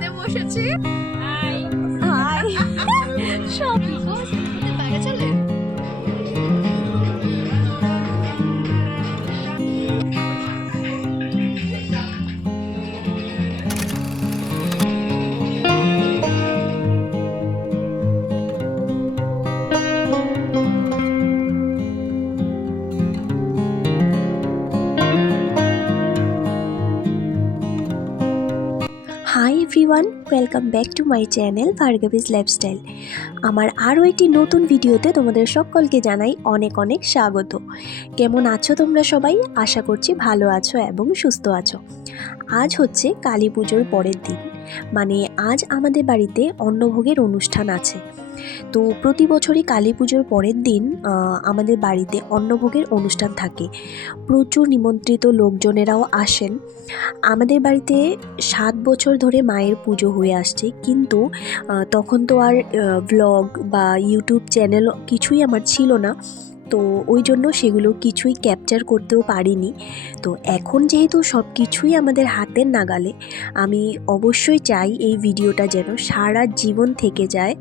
খেতে বসেছি। High high সব বাইরে চলে hi everyone, welcome back to my channel Bhargavi's lifestyle. আমার আরও একটি নতুন ভিডিওতে তোমাদের সকলকে জানাই অনেক অনেক স্বাগত। কেমন আছো তোমরা সবাই? আশা করছি ভালো আছো এবং সুস্থ আছো। আজ হচ্ছে কালী পুজোর পরের দিন, মানে আজ আমাদের বাড়িতে অন্নভোগের অনুষ্ঠান আছে। তো প্রতি বছরই কালী পুজোর পরের দিন আমাদের বাড়িতে অন্নভোগের অনুষ্ঠান থাকে। প্রচুর নিমন্ত্রিত লোকজনেরাও আসেন। আমাদের বাড়িতে 7 বছর ধরে মায়ের পুজো হয়ে আসছে, কিন্তু তখন তো আর ব্লগ বা ইউটিউব চ্যানেল কিছুই আমার ছিল না, তো ওই জন্য সেগুলো কিছুই ক্যাপচার করতেও পারিনি। তো এখন যেহেতু সব কিছুই আমাদের হাতের নাগালে, আমি অবশ্যই চাই এই ভিডিওটা যেন সারা জীবন থেকে যায়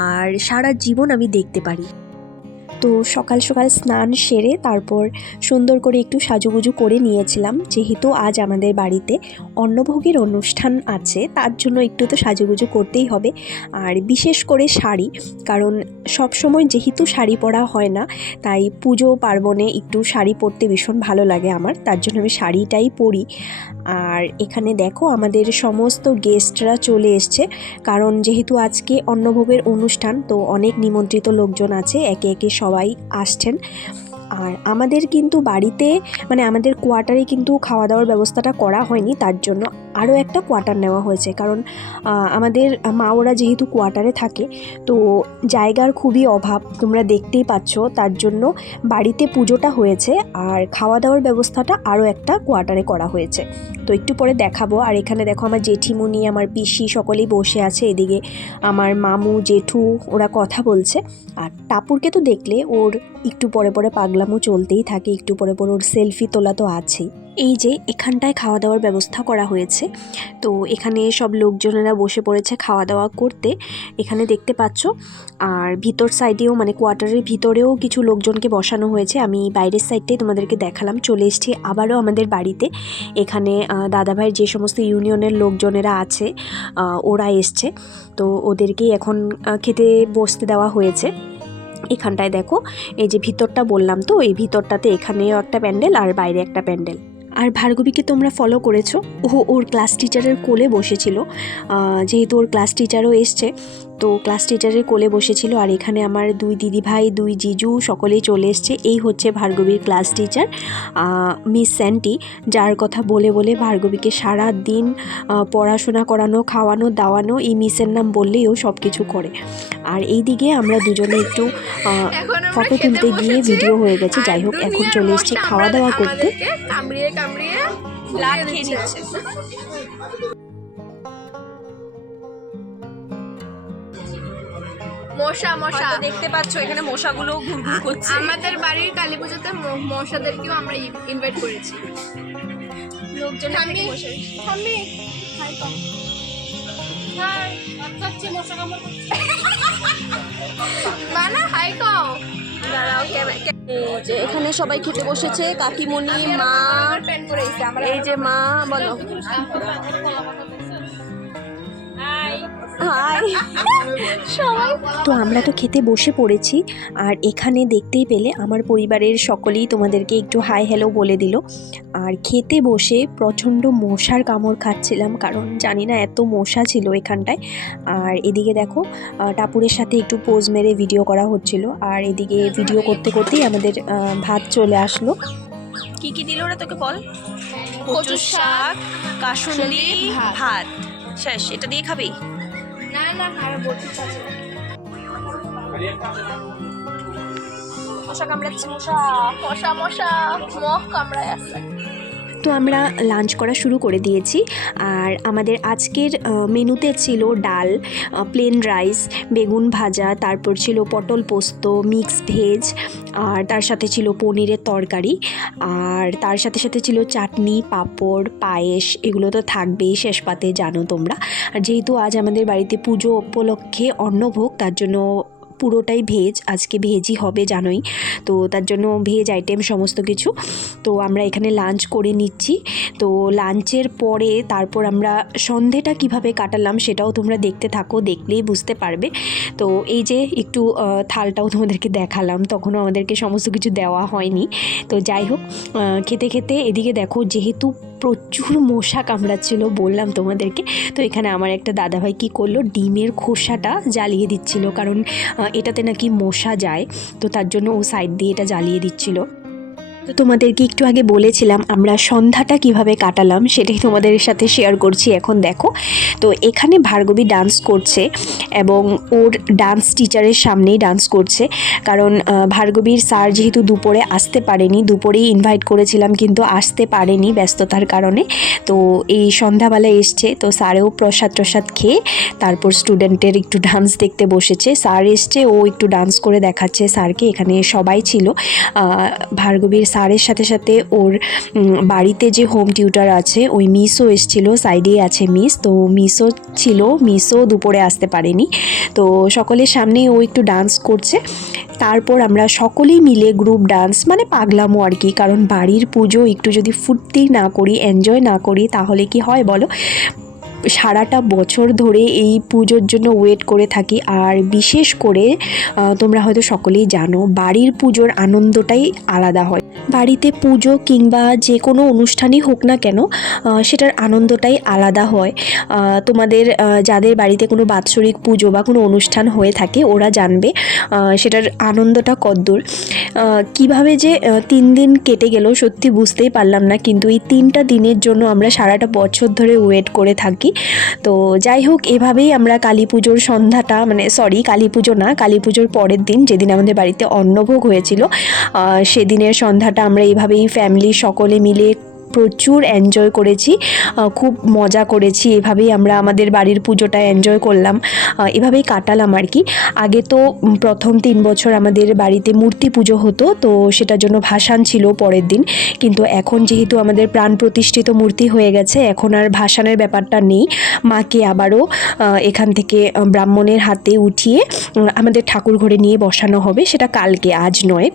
আর সারা জীবন আমি দেখতে পারি। তো সকাল সকাল স্নান সেরে তারপর সুন্দর করে একটু সাজুগুজু করে নিয়েছিলাম, যেহেতু আজ আমাদের বাড়িতে অন্নভোগের অনুষ্ঠান আছে, তার জন্য একটু তো সাজুগুজু করতেই হবে। আর বিশেষ করে শাড়ি, কারণ সব সময় যেহেতু শাড়ি পরা হয় না, তাই পুজো পার্বণে একটু শাড়ি পরতে ভীষণ ভালো লাগে আমার, তার জন্য আমি শাড়িটাই পরি। আর এখানে দেখো আমাদের সমস্ত গেস্টরা চলে এসছে, কারণ যেহেতু আজকে অন্নভোগের অনুষ্ঠান, তো অনেক নিমন্ত্রিত লোকজন আছে, একে একে সবাই আসছেন। আর আমাদের কিন্তু বাড়িতে, মানে আমাদের কোয়ার্টারে কিন্তু খাওয়া দাওয়ার ব্যবস্থাটা করা হয়নি, তার জন্য আরও একটা কোয়ার্টার নেওয়া হয়েছে। কারণ আমাদের মা ওরা যেহেতু কোয়ার্টারে থাকে, তো জায়গার খুবই অভাব, তোমরা দেখতেই পাচ্ছ, তার জন্য বাড়িতে পুজোটা হয়েছে আর খাওয়া দাওয়ার ব্যবস্থাটা আরও একটা কোয়ার্টারে করা হয়েছে। তো একটু পরে দেখাবো। আর এখানে দেখো আমার জেঠিমুনি, আমার পিসি সকলেই বসে আছে, এদিকে আমার মামু জেঠু ওরা কথা বলছে। আর টাপুরকে তো দেখলে ওর একটু পরে পরে পাগলামো চলতেই থাকে, একটু পরে পরে ওর সেলফি তোলা তো আছেই। এই যে এখানটায় খাওয়া দাওয়ার ব্যবস্থা করা হয়েছে, তো এখানে সব লোকজনেরা বসে পড়েছে খাওয়া দাওয়া করতে, এখানে দেখতে পাচ্ছ। আর ভিতর সাইডেও, মানে কোয়ার্টারের ভিতরেও কিছু লোকজনকে বসানো হয়েছে। আমি বাইরের সাইডটাই তোমাদেরকে দেখালাম। চলে এসেছি আবারও আমাদের বাড়িতে। এখানে দাদাভাইয়ের যে সমস্ত ইউনিয়নের লোকজনেরা আছে ওরা এসছে, তো ওদেরকেই এখন খেতে বসতে দেওয়া হয়েছে। এখানটায় দেখো, এই যে ভিতরটা বললাম, তো এই ভিতরটাতে এখানেও একটা প্যান্ডেল আর বাইরে একটা প্যান্ডেল। আর ভার্গবীকে তোমরা ফলো করেছো, ওর ক্লাস টিচারের কোলে বসেছিল, যেহেতু ওর ক্লাস টিচারও এসছে, তো ক্লাস টিচারের কোলে বসেছিল। আর এখানে আমার দুই দিদিভাই, দুই জিজু সকলেই চলে এসছে। এই হচ্ছে ভার্গবীর ক্লাস টিচার মিস স্যান্টি, যার কথা বলে বলে ভার্গবীকে সারা দিন পড়াশোনা করানো, খাওয়ানো দাওয়ানো, এই মিসের নাম বললেই ও সব কিছু করে। আর এই দিকে আমরা দুজনে একটু ফটো তুলতে গিয়ে ভিডিও হয়ে গেছে। যাই হোক, এখন চলে এসেছি খাওয়া দাওয়া করতে। কামড়িয়ে কামড়িয়ে ব্লাড খেয়ে নিচ্ছে। মশা মশা দেখতে পাচ্ছ এখানে মশাগুলো ঘুরঘুর করছে। আমাদের বাড়ির কালী পুজোতে মশাদেরকেও আমরা ইনভাইট করেছি। লোকজন মানে হাই কও, দাঁড়াও যে এখানে সবাই খেতে বসেছে, কাকিমণি, মা, এই যে মা বলো হাই সবাই। তো আমরা তো খেতে বসে পড়েছি, আর এখানে দেখতেই পেলে আমার পরিবারের সকলেই তোমাদেরকে একটু হাই হ্যালো বলে দিল। আর খেতে বসে প্রচণ্ড মশার কামড় খাচ্ছিলাম, কারণ জানি না এত মশা ছিল এখানটায়। আর এদিকে দেখো টাপুরের সাথে একটু পোজ মেরে ভিডিও করা হচ্ছিল, আর এদিকে ভিডিও করতে করতেই আমাদের ভাত চলে আসলো। কি কি দিল ওরা তোকে বল? কচু শাক, কাসুন্দি, ভাত, শেষ। এটা দিয়ে খাবি? না না আর বলতে চাচ্ছি মশা কামড়াচ্ছে, মশা মশা মশা মহ কামড়ায় আছে। তো আমরা লাঞ্চ করা শুরু করে দিয়েছি। আর আমাদের আজকের মেনুতে ছিল ডাল, প্লেন রাইস, বেগুন ভাজা, তারপর ছিল পটল পোস্ত, মিক্স ভেজ, আর তার সাথে ছিল পনিরের তরকারি, আর তার সাথে সাথে ছিল চাটনি, পাঁপড়, পায়েস। এগুলো তো থাকবেই শেষ পাতে, জানো তোমরা। আর যেহেতু আজ আমাদের বাড়িতে পুজো উপলক্ষে অন্নভোগ, তার জন্য পুরোটাই ভেজ, আজকে ভেজই হবে জানোই। তো তার জন্য ভেজ আইটেম সমস্ত কিছু। তো আমরা এখানে লাঞ্চ করে নিচ্ছি। তো লাঞ্চের পরে তারপর আমরা সন্ধেটা কিভাবে কাটালাম সেটাও তোমরা দেখতে থাকো, দেখলেই বুঝতে পারবে। তো এই যে একটু থালটাও তোমাদেরকে দেখালাম, তখনও আমাদেরকে সমস্ত কিছু দেওয়া হয়নি। তো যাই হোক, খেতে খেতে এদিকে দেখো, যেহেতু প্রচুর মশা কামড়াচ্ছিল বললাম তোমাদেরকে, তো এখানে আমার একটা দাদাভাই কী করলো, ডিমের খোসাটা জ্বালিয়ে দিচ্ছিল, কারণ এটাতে নাকি মশা যায়, তো তার জন্য ও সাইড দিয়ে এটা জ্বালিয়ে দিচ্ছিল। তো তোমাদেরকে একটু আগে বলেছিলাম আমরা সন্ধ্যাটা কিভাবে কাটালাম, সেটাই তোমাদের সাথে শেয়ার করছি। এখন দেখো, তো এখানে ভার্গবী ডান্স করছে এবং ওর ডান্স টিচারের সামনেই ডান্স করছে, কারণ ভার্গবীর স্যার যেহেতু দুপুরে আসতে পারেনি, দুপুরেই ইনভাইট করেছিলাম কিন্তু আসতে পারেনি ব্যস্ততার কারণে, তো এই সন্ধ্যাবেলা এসছে। তো স্যারেও প্রসাদ খেয়ে তারপর স্টুডেন্টের একটু ডান্স দেখতে বসেছে। স্যার এসছে, ও একটু ডান্স করে দেখাচ্ছে স্যারকে। এখানে সবাই ছিল, ভার্গবীর স্যারের সাথে সাথে ওর বাড়িতে যে হোম টিউটার আছে ওই মিসও এসেছিলো, সাইডেই আছে মিস, তো মিসও ছিল, মিসও দুপুরে আসতে পারেনি। তো সকলের সামনেই ও একটু ডান্স করছে। তারপর আমরা সকলেই মিলে গ্রুপ ডান্স, মানে পাগলামো আর কি, কারণ বাড়ির পুজো একটু যদি ফুর্তি না করি, এনজয় না করি, তাহলে কি হয় বলো। সারাটা বছর ধরে এই পুজোর জন্য ওয়েট করে থাকি। আর বিশেষ করে তোমরা হয়তো সকলেই জানো, বাড়ির পুজোর আনন্দটাই আলাদা হয়। বাড়িতে পুজো কিংবা যে কোনো অনুষ্ঠানই হোক না কেন, সেটার আনন্দটাই আলাদা হয়। তোমাদের যাদের বাড়িতে কোনো বাৎসরিক পুজো বা কোনো অনুষ্ঠান হয়ে থাকে ওরা জানবে সেটার আনন্দটা কদ্দূর। কিভাবে যে 3 দিন কেটে গেল সত্যি বুঝতেই পারলাম না, কিন্তু এই 3টা দিনের জন্য আমরা সারাটা বছর ধরে ওয়েট করে থাকি। তো যাই হোক, এভাবেই আমরা কালী পুজোর সন্ধ্যাটা, মানে সরি কালী পুজো না, কালী পুজোর পরের দিন যেদিন আমাদের বাড়িতে অন্নভোগ হয়েছিল, সেদিনের সন্ধ্যাটা আমরা এইভাবেই ফ্যামিলি সকলে মিলে প্রচুর এনজয় করেছি, খুব মজা করেছি। এভাবেই আমরা আমাদের বাড়ির পুজোটা এনজয় করলাম, এভাবেই কাটালাম আর কি। আগে তো প্রথম 3 বছর আমাদের বাড়িতে মূর্তি পুজো হতো, তো সেটার জন্য ভাসান ছিল পরের দিন, কিন্তু এখন যেহেতু আমাদের প্রাণ প্রতিষ্ঠিত মূর্তি হয়ে গেছে, এখন আর ভাসানের ব্যাপারটা নেই। মাকে আবারও এখান থেকে ব্রাহ্মণের হাতে উঠিয়ে আমাদের ঠাকুর ঘরে নিয়ে বসানো হবে, সেটা কালকে, আজ নয়।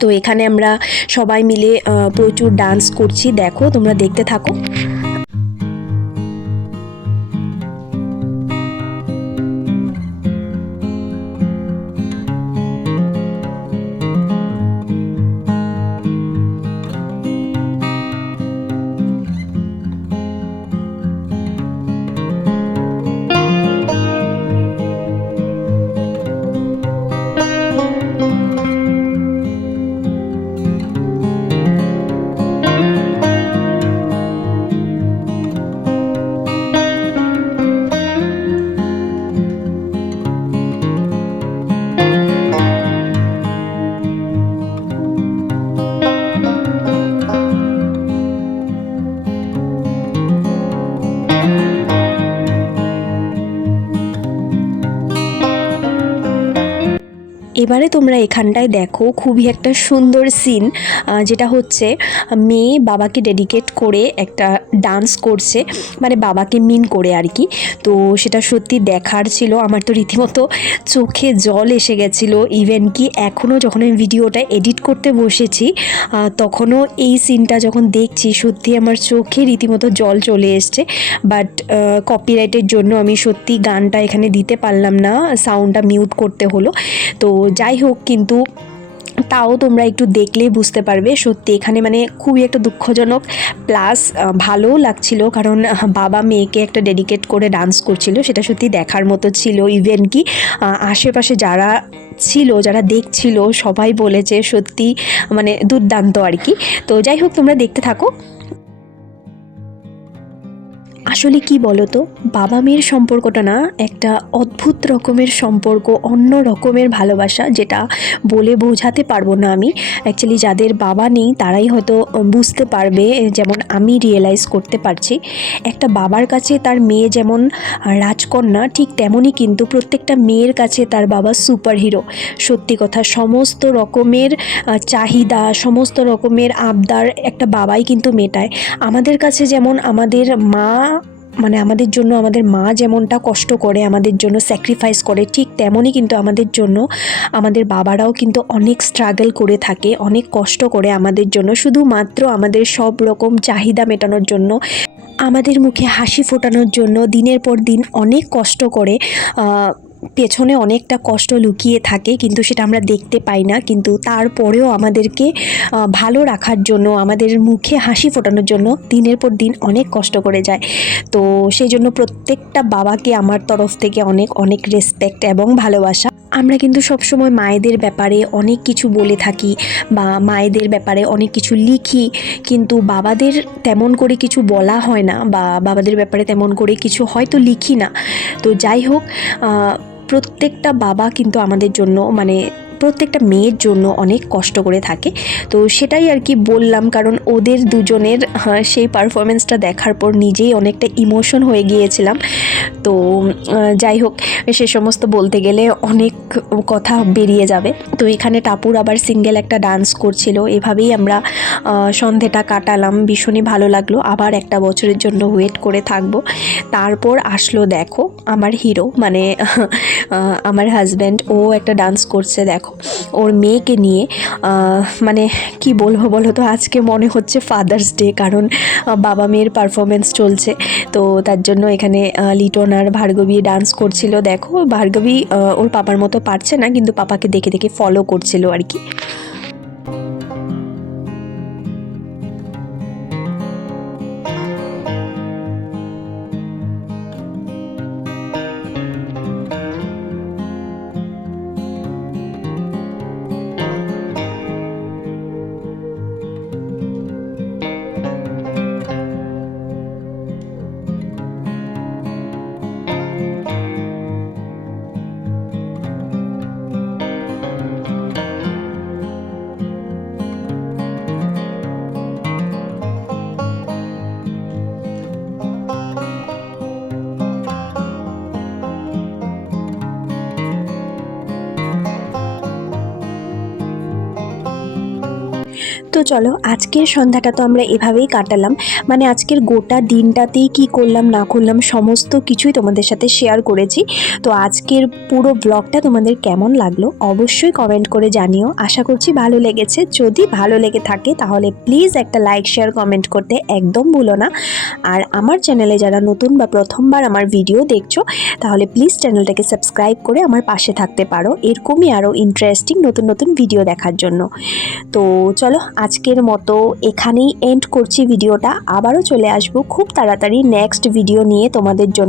তো এখানে আমরা সবাই মিলে প্রচুর ডান্স করছি, দেখো তোমরা দেখতে থাকো। এবারে তোমরা এখানটায় দেখো খুবই একটা সুন্দর সিন, যেটা হচ্ছে মেয়ে বাবাকে ডেডিকেট করে একটা ডান্স করছে, মানে বাবাকে মিন করে আর কি। তো সেটা সত্যি দেখার ছিল, আমার তো রীতিমতো চোখে জল এসে গেছিলো। ইভেন কি এখনও যখন আমি ভিডিওটা এডিট করতে বসেছি, তখনও এই সিনটা যখন দেখছি সত্যি আমার চোখে রীতিমতো জল চলে এসছে। বাট কপিরাইটের জন্য আমি সত্যি গানটা এখানে দিতে পারলাম না, সাউন্ডটা মিউট করতে হলো। তো যাই হোক, কিন্তু তাও তোমরা একটু দেখলেই বুঝতে পারবে সত্যি এখানে মানে খুবই একটা দুঃখজনক প্লাস ভালোও লাগছিল, কারণ বাবা মেয়েকে একটা ডেডিকেট করে ডান্স করছিল, সেটা সত্যি দেখার মতো ছিল। ইভেন কি আশেপাশে যারা ছিল, যারা দেখছিল, সবাই বলেছে সত্যি মানে দুর্দান্ত আর কি। তো যাই হোক, তোমরা দেখতে থাকো। আসলে কি বলো তো, বাবা মেয়ের সম্পর্কটা না একটা অদ্ভুত রকমের সম্পর্ক, অন্য রকমের ভালোবাসা, যেটা বলে বোঝাতে পারবো না আমি। অ্যাকচুয়ালি যাদের বাবা নেই তারাই হয়তো বুঝতে পারবে, যেমন আমি রিয়েলাইজ করতে পারছি। একটা বাবার কাছে তার মেয়ে যেমন রাজকন্যা, ঠিক তেমনই কিন্তু প্রত্যেকটা মেয়ের কাছে তার বাবা সুপার হিরো। সত্যি কথা, সমস্ত রকমের চাহিদা, সমস্ত রকমের আবদার একটা বাবাই কিন্তু মেটায়। আমাদের কাছে যেমন আমাদের মা, মানে আমাদের জন্য আমাদের মা যেমনটা কষ্ট করে, আমাদের জন্য স্যাক্রিফাইস করে, ঠিক তেমনই কিন্তু আমাদের জন্য আমাদের বাবারাও কিন্তু অনেক স্ট্রাগল করে থাকে, অনেক কষ্ট করে আমাদের জন্য, শুধুমাত্র আমাদের সব রকম চাহিদা মেটানোর জন্য, আমাদের মুখে হাসি ফোটানোর জন্য দিনের পর দিন অনেক কষ্ট করে। পেছনে অনেকটা কষ্ট লুকিয়ে থাকে, কিন্তু সেটা আমরা দেখতে পাই না, কিন্তু তারপরেও আমাদেরকে ভালো রাখার জন্য, আমাদের মুখে হাসি ফোটানোর জন্য দিনের পর দিন অনেক কষ্ট করে যায়। তো সেই জন্য প্রত্যেকটা বাবাকে আমার তরফ থেকে অনেক অনেক রেসপেক্ট এবং ভালোবাসা। আমরা কিন্তু সবসময় মায়েদের ব্যাপারে অনেক কিছু বলে থাকি বা মায়েদের ব্যাপারে অনেক কিছু লিখি, কিন্তু বাবাদের তেমন করে কিছু বলা হয় না বা বাবাদের ব্যাপারে তেমন করে কিছু হয়তো লিখি না। তো যাই হোক, প্রত্যেকটা বাবা কিন্তু আমাদের জন্য, মানে প্রত্যেকটা মেয়ের জন্য অনেক কষ্ট করে থাকে। তো সেটাই আর কি বললাম, কারণ ওদের দুজনের সেই পারফরমেন্সটা দেখার পর নিজেই অনেকটা ইমোশন হয়ে গিয়েছিলাম। তো যাই হোক, সে সমস্ত বলতে গেলে অনেক কথা বেরিয়ে যাবে। তো এখানে টাপুর আবার সিঙ্গেল একটা ডান্স করছিল, এভাবেই আমরা সন্ধেটা কাটালাম। ভীষণই ভালো লাগলো। আবার একটা বছরের জন্য ওয়েট করে থাকবো। তারপর আসলো দেখো আমার হিরো, মানে আমার হাজব্যান্ড, ও একটা ডান্স করছে দেখো ওর মেয়েকে নিয়ে। মানে কি বলবো বলো তো, আজকে মনে হচ্ছে ফাদার্স ডে, কারণ বাবা মেয়ের পারফরমেন্স চলছে। তো তার জন্য এখানে লিটন আর ভার্গবী ডান্স করছিল দেখো। ভার্গবী ওর পাপার মতো পারছে না, কিন্তু পাপাকে দেখে দেখে ফলো করছিল আর কি। তো চলো, আজকের সন্ধ্যাটা তো আমরা এভাবেই কাটালাম। মানে আজকের গোটা দিনটাতেই কি করলাম না করলাম সমস্ত কিছুই তোমাদের সাথে শেয়ার করেছি। তো আজকের পুরো ব্লগটা তোমাদের কেমন লাগলো অবশ্যই কমেন্ট করে জানিও। আশা করছি ভালো লেগেছে। যদি ভালো লেগে থাকে তাহলে প্লিজ একটা লাইক, শেয়ার, কমেন্ট করতে একদম ভুলো না। আর আমার চ্যানেলে যারা নতুন বা প্রথমবার আমার ভিডিও দেখছো, তাহলে প্লিজ চ্যানেলটাকে সাবস্ক্রাইব করে আমার পাশে থাকতে পারো, এরকমই আরও ইন্টারেস্টিং নতুন নতুন ভিডিও দেখার জন্য। তো চলো, আজকের মতো এখানেই এন্ড করছি ভিডিওটা। আবারও চলে আসবো খুব তাড়াতাড়ি নেক্সট ভিডিও নিয়ে তোমাদের জন্য।